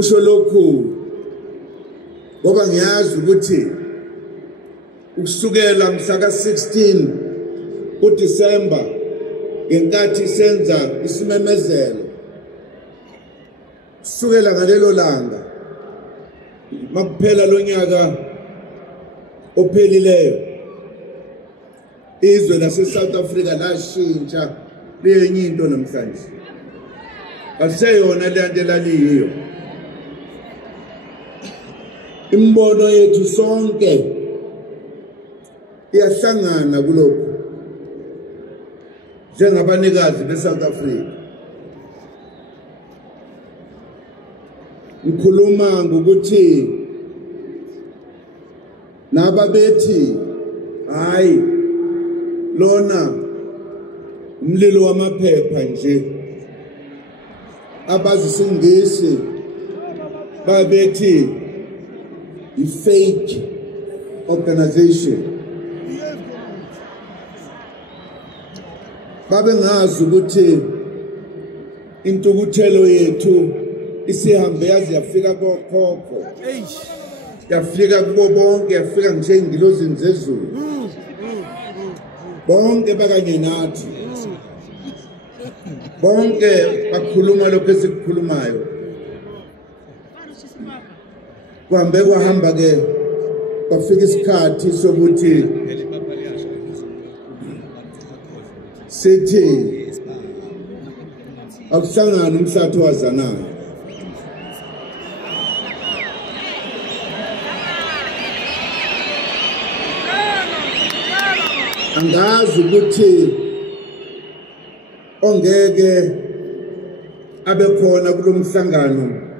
Ngikusho lokhu ngoba ngiyazi ukuthi ukusukela mhla ka-16 uDisemba ngenkathi senza isimemezelo kusukela ngalelo langa makuphela lo nyaka ophelileyo izwe lase-South Africa lashintsha lenye into namhlanje aseyona lento laliyiyo imbono yethu sonke iyahlangana kulokho njengabanikazi beSouth Africa ngikhuluma ngokuthi nababethi hayi lona umlilo wamaphepha nje abazisingisi babethi i-fake organization babe ngazi ukuthi intukuthelo yethu isihambe yazi yafika kokhokho yafika kubo bonke yafika nje ingilozini zezulu bonke bakanye nathi bonke bakhuluma lokho esikukhulumayo kuhambe kwahamba ke kwafika isikhathi sokuthi sithi akuhlangana umhlatho wazanayo angazi ukuthi ongeke abe khona kulomhlangano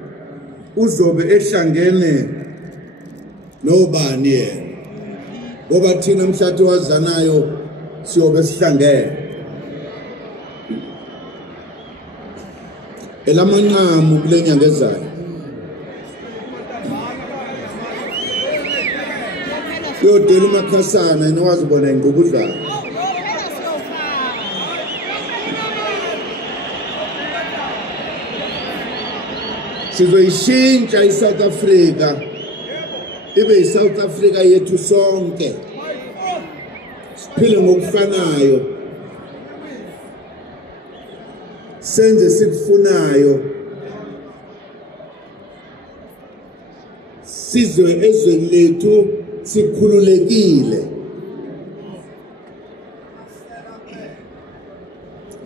uzobe ehlangene nobani yena ngoba thina umhlatho wazanayo siyobe sihlangene elamanqamu kule nyanga ezayo yodela uMakhasana enowazibona ingqubudlala sizoyishintsha iSouth Africa ibe iSouth Africa yethu sonke siphile ngokufanayo senze sikufunayo sizwe ezweni lethu sikhululekile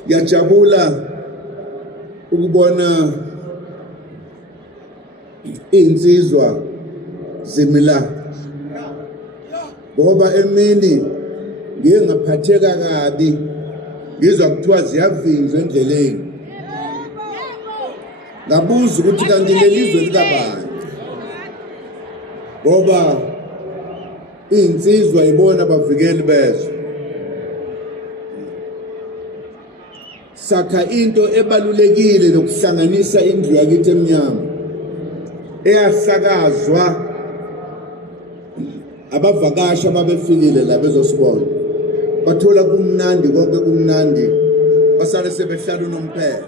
yajabula ukubona insizwa zimila ngoba emini ngiye ngaphatheka kabi ngizwa kuthiwa ziyavinjwa endleleni ngabuza ukuthi kanti lelizwe likabani ngoba insizwa ibona abavikeli bezwe sakha into ebalulekile lokuhlanganisa indlu yakithi emnyama eyasakazwa abavakashi ababefikile la bezosibona bathola kumnandi konke kumnandi basale sebehlala unomphela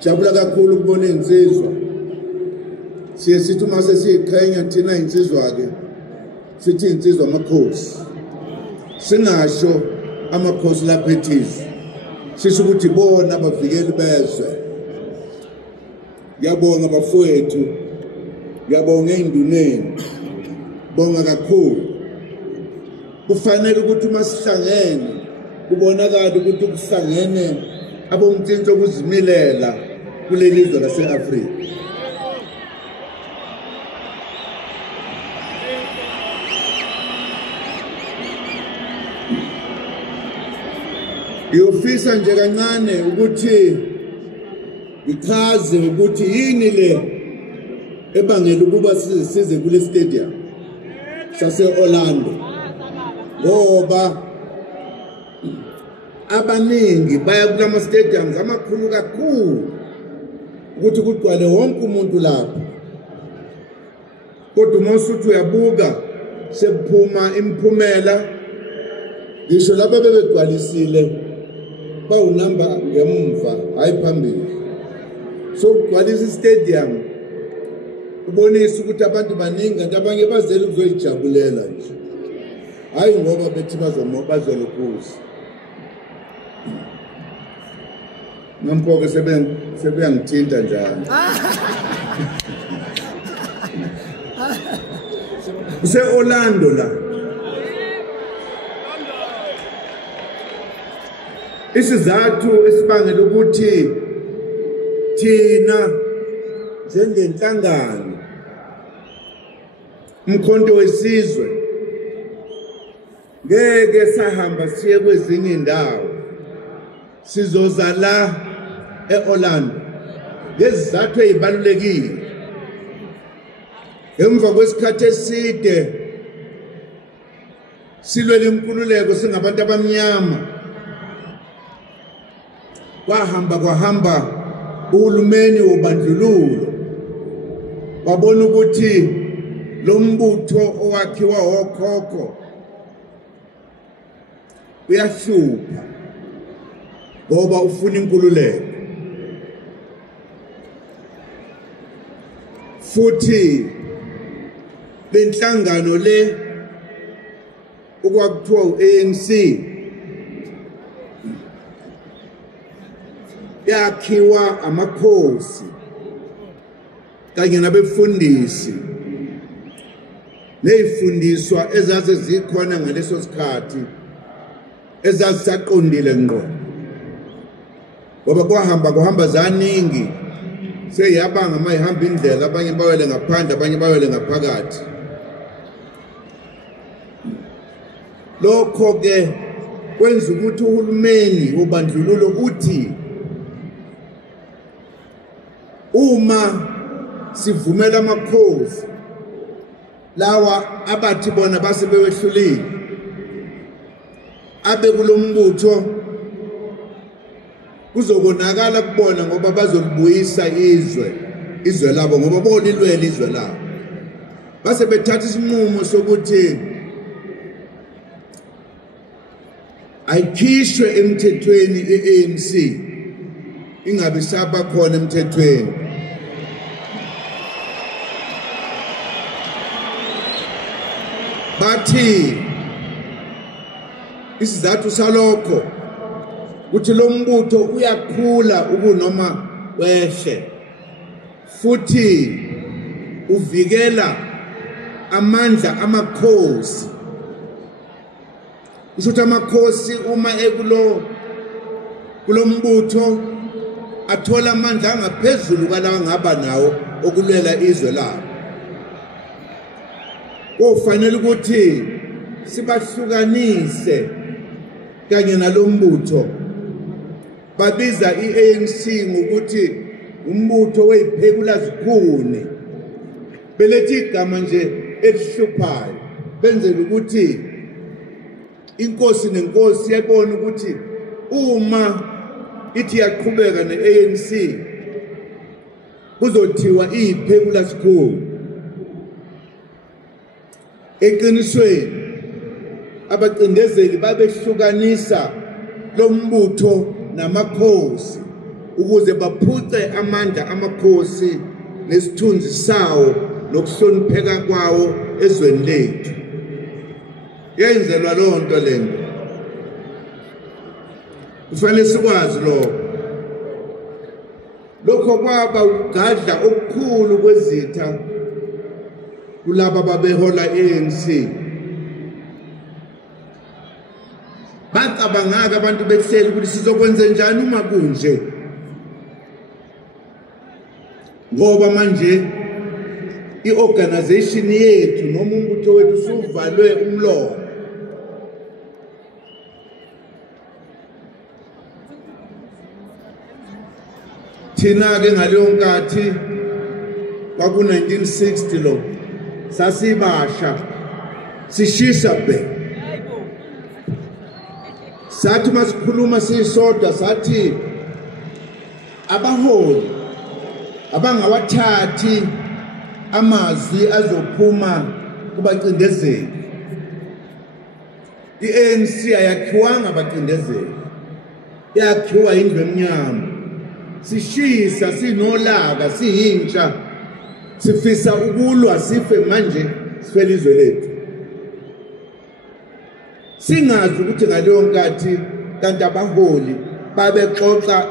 jabula kakhulu ukubona insizwa siye sithi uma sesiyiqhenya thina insizwa ke sithi insizwa amakhosi singasho amakhosi lapha ethizwe sisho ukuthi bona abavikeli bezwe yabonga bafowethu yabonga enduneni bonga kakhulu kufanele ukuthi uma sihlangene kubonakala ukuthi kuhlangene abomthinto kuzimilela kuleli lizwe lase-Afrika ngiyofisa nje kancane ukuthi ngichaze ukuthi yini le ebangela ukuba size kule stadium sase-Orlando ngoba abaningi baya kulama stadiums amakhulu kakhulu ukuthi kugcwale wonke umuntu lapha kodwa uma usuthi uyabuka sekuphuma imiphumela ngisho laba bebegcwalisile bawunamba ngemva hayi phambili sokugcwalisa istadium ubonisa ukuthi abantu baningi kanti abanye bazele ukuzoyijabulela nje hayi ngoba bethi bazolukhuza nampoke sebeyangithinta njalo Orlando la isizathu esibangela ukuthi thina njengenhlangano umkhonto wesizwe ngeke sahamba siye kwezinye indawo sizoza la eOrlando ngezizathu ezibalulekile emva kwesikhathi eside silwela inkululeko singabantu abamnyama kwahamba uhulumeni wobandlululo wabona ukuthi lo mbutho owakhiwa okhokho uyahlupha ngoba ufuna inkululeko futhi lenhlangano le okwakuthiwa uANC yakhiwa amakhosi kanye nabefundisi nezifundiswa ezaze zikhona ngaleso sikhathi ezasaqondile ngqo ngoba kuhamba zaningi seyabanga mayihamba indlela abanye bawele ngaphandle abanye bawele ngaphakathi lokho ke kwenza ukuthi uhulumeni wobandlululo uthi uma sivumela amakhosi lawa abathi bona base bewehlulile abe kulombutho kuzokonakala kubona ngoba bazolibuyisa izwe labo ngoba bona ilwele izwe labo base bethatha isinqumo sokuthi ayikhishwe emthethweni iANC ingabe saba khona emthethweni bathi isizathu salokho ukuthi lo mbutho uyakhula ukunoma wehle futhi uvikela amandla amakhosi ukuthi amakhosi uma kulo mbutho athola amandla angaphezulu kwalawa ngaba nawo okulwela izwe labo kufanele ukuthi sibahlukanise kanye nalombutho babiza iANC ngokuthi umbutho weziphekula zikhuni belethi igama nje elihluphayo benzela ukuthi inkosi nenkosi yabona ukuthi uma ithi yaqhubeka neANC kuzothiwa iziphekula zikhuni eqinisweni abacindezeli babehlukanisa lo mbutho namakhosi ukuze baphuce amandla amakhosi nesithunzi sawo nokuhlonipheka kwawo ezweni lethu yenzelwa lonto lento kufanele sikwazi lokho kwaba ugadla okukhulu kwezitha kulaba babehola iANC bacabanga abantu behleli ukuthi sizokwenza njani uma kunje ngoba manje iorganization yethu noma umbutho wethu usuvalwe umlomo thina ke ngaleyo nkathi kwaku 1960 lo sasibasha sishisa be sathi masikhuluma sisodwa sathi abaholi abangawathathi amazwi azophuma kubacindezeli iANC ayakhiwanga abacindezeli yakhiwa indlu emnyama sishisa sinolaka siyintsha sifisa ukulwa sife manje sifela izwe lethu singazi ukuthi ngaleyo nkathi kanti abaholi babexoxa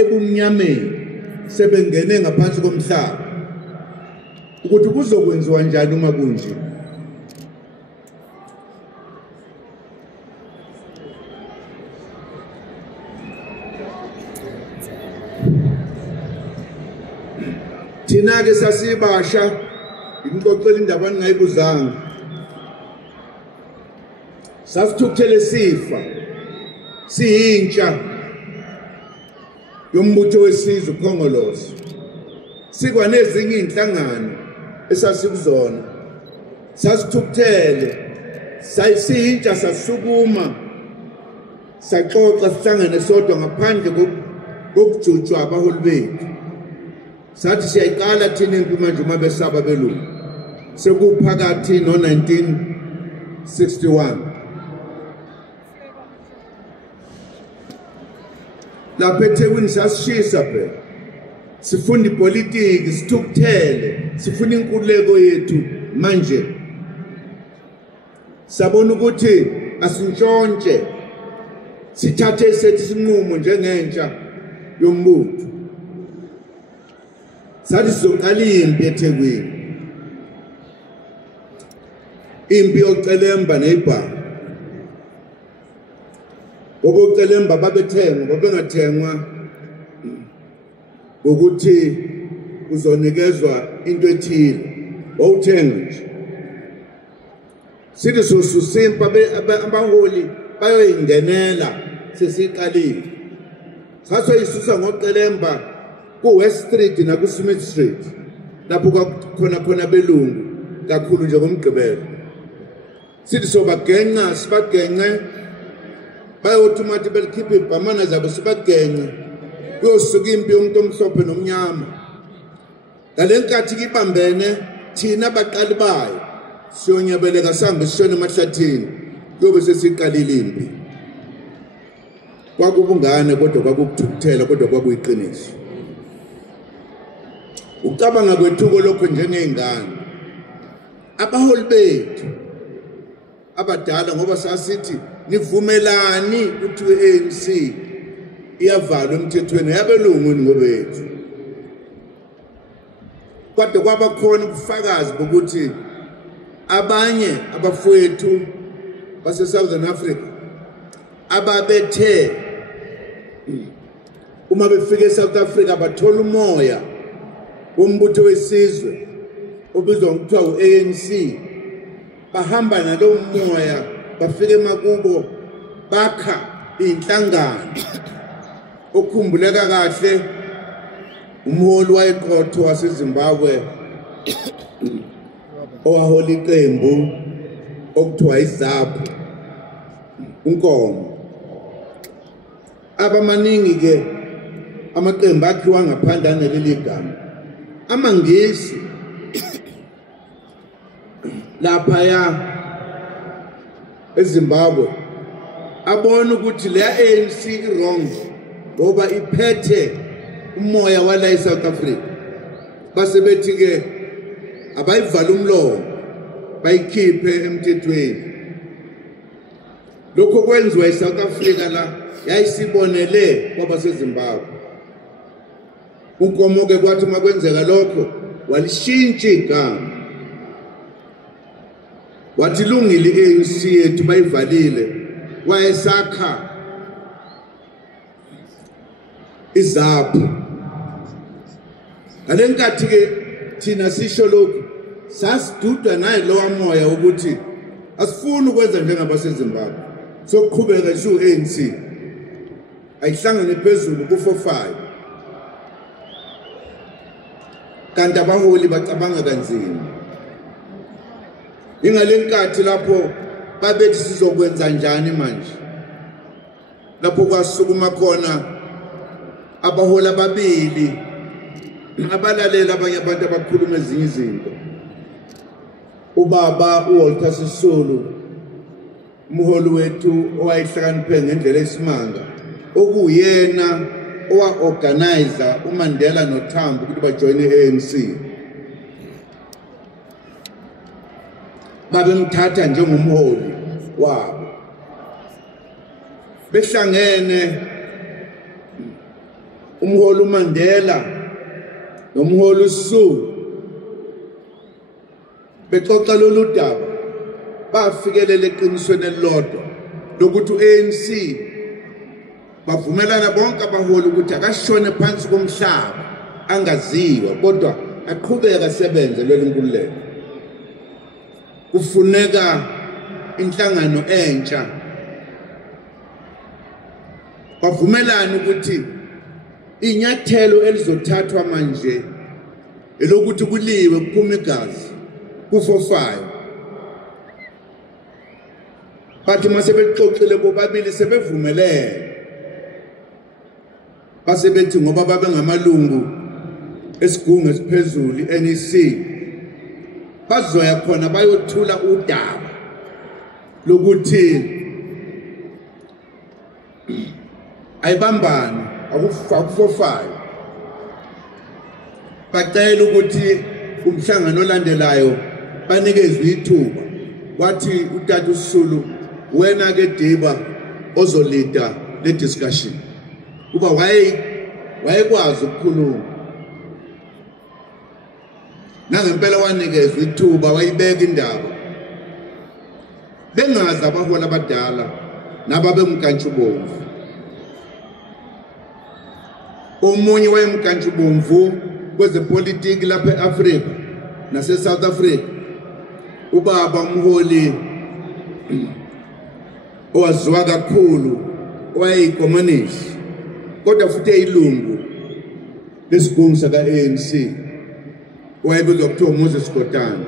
ebumnyameni sebengene ngaphansi komhlaba ukuthi kuzokwenziwa njani uma kunje thina ke sasibasha ngixoxela indaba engayibuzanga sasithukuthele sifa siyintsha yombutho wesizwe ukhongolozo sikwa nezinye inhlangano esasikuzona sasithukuthele sayisiyintsha sasukuma saxoxa sihlangene sodwa ngaphandle kokujutshwa abaholi bethu sathi siyayiqala thina impi manje uma besaba belungu sekuphakathi no-1961 lapha eThekwini sasishisa phela sifunda ipolitiki sithukuthele sifuna inkululeko yethu manje sabona ukuthi asintshontshe sithathe isethi sinqumo njengentsha yombutho sathi sizoqala impi eThekwini impi yocelemba neibhanga obocelemba babengathengwa ukuthi uzonikezwa into ethile wawuthenga nje sithi sosusimpa abaholi bayoyingenela sesiqalile sasoyisusa ngocelemba ku-West Street naku-Smith Street lapho khona belungu kakhulu nje ngomgqibelo sithi sobagenca sibagence bayothi belikhipha ibhamana zabo sibagence kuyosuka impi yomuntu omhlophe nomnyama ngale nkathi kibambene thina abaqali bayo siyonyebeleka sambe sishone emahlathini kuyobe sesiqalile impi kwakubungane kodwa kwakukuthukuthela kodwa kwakuyiqiniso ucabanga kwethuko lokho njengey'ngane abaholi bethu abadala ngoba sasithi nivumelani ukuthi i-ANC iyavalwa emthethweni yabelungwini ngobethu kodwa kwabakhona ubufakazi bokuthi abanye abafowethu base-Southern Africa ababethe uma befika eSouth Africa bathola umoya wombutho wesizwe obizwa ngokuthiwa u-ANC bahamba nalowo moya bafike emakubo bakha inhlangano okhumbuleka kahle umholi wayeqotho waseZimbabwe owahola iqembu okuthiwa iZAPU uNkomo abamaningi ke amaqembu akhiwa ngaphandle naleli gama amangisi lapha ya eZimbabwe abona ukuthi le ANC wrong ngoba iphethe umoya wala eSouth Africa base bethi ke abayivala umlomo bayikhiphe emthethweni lokho kwenziwa eSouth Africa la yayisibonele kwabaseZimbabwe uNkomo ke kwathi makwenzeka lokho walishintsha igama wathi lungile i-ANC yethu bayivalile wayesakha iZAPU ngale nkathi ke thina sisho lokhu sasidudwa naye lowa moya ukuthi asifuni ukwenza njengabaseZimbabwe sokuqhubeka nje u-ANC ayihlangane phezulu ku-45 kanti abaholi bacabanga kanzima ingale nkathi lapho babethi sizokwenza njani manje lapho kwasukuma khona abaholi ababili abalalela abanye abantu abakhuluma ezinye izinto ubaba uWalter Sisulu umholi wethu owayihlakaniphe ngendlela esimanga okuyena owa-organizer uMandela noTambo ukuthi bajoyine i-ANC. Babemthatha njengomholi wabo. Behlangene umholi uMandela nomholi uSisulu. Bexoxa lolu daba bafikelela eqinisweni elilodwa lokuthi u-ANC bavumelana bonke abaholi ukuthi akashone phansi komhlaba angaziwa kodwa aqhubeka asebenze lolu nkululeko. Kufuneka inhlangano entsha. Bavumelana ukuthi inyathelo elizothathwa manje elokuthi kuliwe kuphuma igazi ku-45. Bathi mase bexoxile bobabili sebevumelene. Base bethi ngoba babe ngamalungu esigungu esiphezulu i-NEC bazoya khona bayothula udaba lokuthi ayibambani aku-45. Bacela ukuthi umhlangano olandelayo banikezwe ithuba. Wathi uTata uSisulu wena ke Diba ozolida le discussion kuba wayekwazi ukukhuluma. Nangempela wanikezwe ithuba wayibeka indaba. Bengazi abaholi abadala nababemkantshubomvu. Omunye wayemkantshubomvu kwezepolitiki lapha eAfrika nase-South Africa. Ubaba umholi owaziwa kakhulu owayeyikomanishi kodwa futhi eyilungu lesigungu saka-ANC wayebizwa kuthiwa uMoses Kotane.